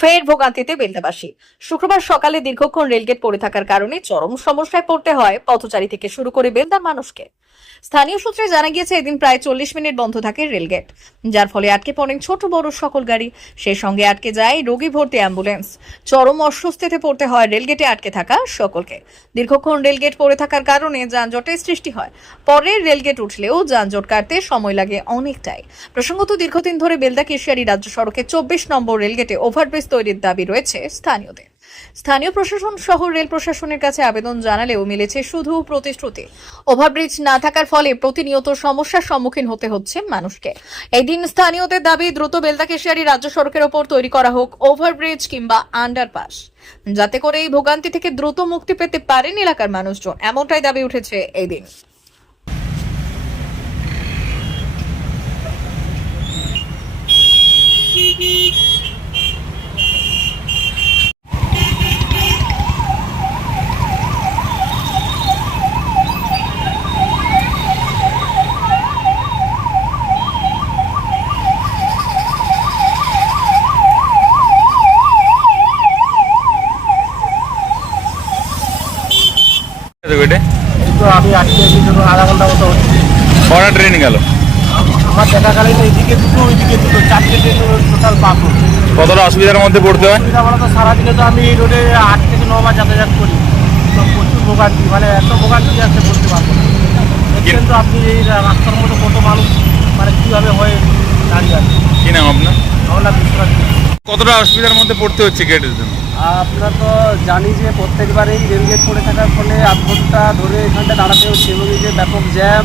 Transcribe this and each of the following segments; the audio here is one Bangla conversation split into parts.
ফের ভোগান্তিতে বেলদাবাসী। শুক্রবার সকালে দীর্ঘক্ষণ রেলগেট পড়ে থাকার কারণে চরম সমস্যায় পড়তে হয় পথচারী থেকে শুরু করে বেলদার মানুষকে। স্থানীয় সূত্রে জানা গিয়েছে, এদিন প্রায় চল্লিশ মিনিট বন্ধ থাকে রেলগেট, যার ফলে আটকে পড়েন ছোট বড় সকল গাড়ি। সেই সঙ্গে আটকে যায় রোগী ভর্তি অ্যাম্বুলেন্স। চরম অস্বস্তিতে পড়তে হয় রেলগেটে আটকে থাকা সকলকে। দীর্ঘক্ষণ রেলগেট পড়ে থাকার কারণে যানজটের সৃষ্টি হয়। পরে রেলগেট উঠলেও যানজট কাটতে সময় লাগে অনেকটাই। প্রসঙ্গত, দীর্ঘদিন ধরে বেলদা কেশিয়ারি রাজ্য সড়কে চব্বিশ নম্বর রেলগেটে ওভারব্রিজ তৈরির দাবি রয়েছে স্থানীয়দের। স্থানীয় প্রশাসন সহ রেল প্রশাসনের কাছে আবেদন জানালেও মিলেছে শুধু প্রতিশ্রুতি। ওভারব্রিজ না থাকার ফলে প্রতিনিয়ত সমস্যার সম্মুখীন হতে হচ্ছে মানুষকে। এদিন স্থানীয়দের দাবি, দ্রুত বেলদা কেশিয়ারি রাজ্য সড়কের ওপর তৈরি করা হোক ওভারব্রিজ কিংবা আন্ডারপাস, যাতে করে এই ভোগান্তি থেকে দ্রুত মুক্তি পেতে পারেন এলাকার মানুষজন, এমনটাই দাবি উঠেছে এই তো আমি আজকে এই ধরুন আধা ঘণ্টা মতো হচ্ছে। কটা ট্রেন গেল? আমার দেখাকালীন এইদিকে দুটো ওইদিকে দুটো চারটে ট্রেন টোটাল পাব কতটা অসুবিধার মধ্যে পড়তে হয়? অসুবিধা বলতো সারাদিনে তো আমি এই রোডে আট থেকে নবার যাতায়াত করি। তো প্রচুর ভোগান্তি মানে এত ভোগান্তি আছে বলতে পারব না। দেখছেন তো আপনি এই রাস্তার মধ্যে কত মানুষ মানে কীভাবে হয়ে দাঁড়িয়ে আছে। কি নাম আপনার? আমরা বিশ্বনাথ। কতটা অসুবিধার মধ্যে পড়তে হচ্ছে গেটের জন্য? আপনারা তো জানি যে প্রত্যেকবারেই রেলগেট পড়ে থাকার ফলে আধ ঘণ্টা ধরে এখানটা দাঁড়াতে হচ্ছে এবং যে ব্যাপক জ্যাম,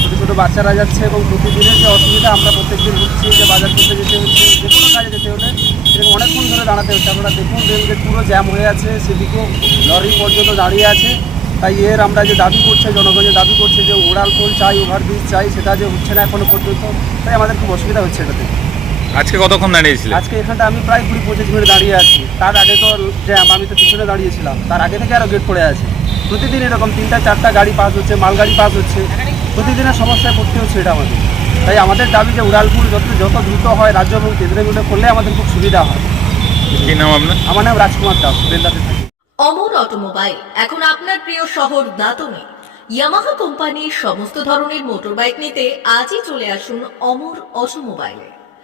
ছোটো ছোটো বাচ্চারা যাচ্ছে এবং প্রতিদিনের যে অসুবিধা আমরা প্রত্যেকদিন হচ্ছি যে বাজার করতে যেতে হচ্ছে, যে কোনো কাজে যেতে হলে এরকম অনেকক্ষণ ধরে দাঁড়াতে হচ্ছে। আপনারা দেখুন, রেলগেট পুরো জ্যাম হয়ে আছে, সেদিকেও লরি পর্যন্ত দাঁড়িয়ে আছে। তাই এর আমরা যে দাবি করছে, জনগণ যে দাবি করছে যে ওড়াল পোল চাই, ওভারব্রিজ চাই, সেটা যে হচ্ছে না এখনও পর্যন্ত, তাই আমাদের খুব অসুবিধা হচ্ছে এটাতে। আজকে কতক্ষণ দাঁড়িয়েছিলেন আজকে এখানটা আমি প্রায় কুড়ি পঁচিশ মিনিট দাঁড়িয়ে আছি। তার আগে তো জ্যাম আমি তো পিছনে দাঁড়িয়েছিলাম। তার আগে থেকে আরও গেট পড়ে আছে। প্রতিদিন এরকম তিনটা চারটা গাড়ি পাস হচ্ছে মালগাড়ি পাস হচ্ছে। প্রতিদিনের সমস্যায় পড়তে হচ্ছে এটা আমাদের। তাই আমাদের দাবি যে উড়ালপুর যত যত দ্রুত হয় রাজ্য এবং কেন্দ্রে মিলে করলে আমাদের খুব সুবিধা হয়। কি নাম আপনার? আমার নাম রাজকুমার দাস বেলদাতে থাকি। অমর অটোমোবাইল এখন আপনার প্রিয় শহর দাতনে। ইয়ামাহা কোম্পানির সমস্ত ধরনের মোটর বাইক নিতে আজই চলে আসুন অমর অটোমোবাইলে।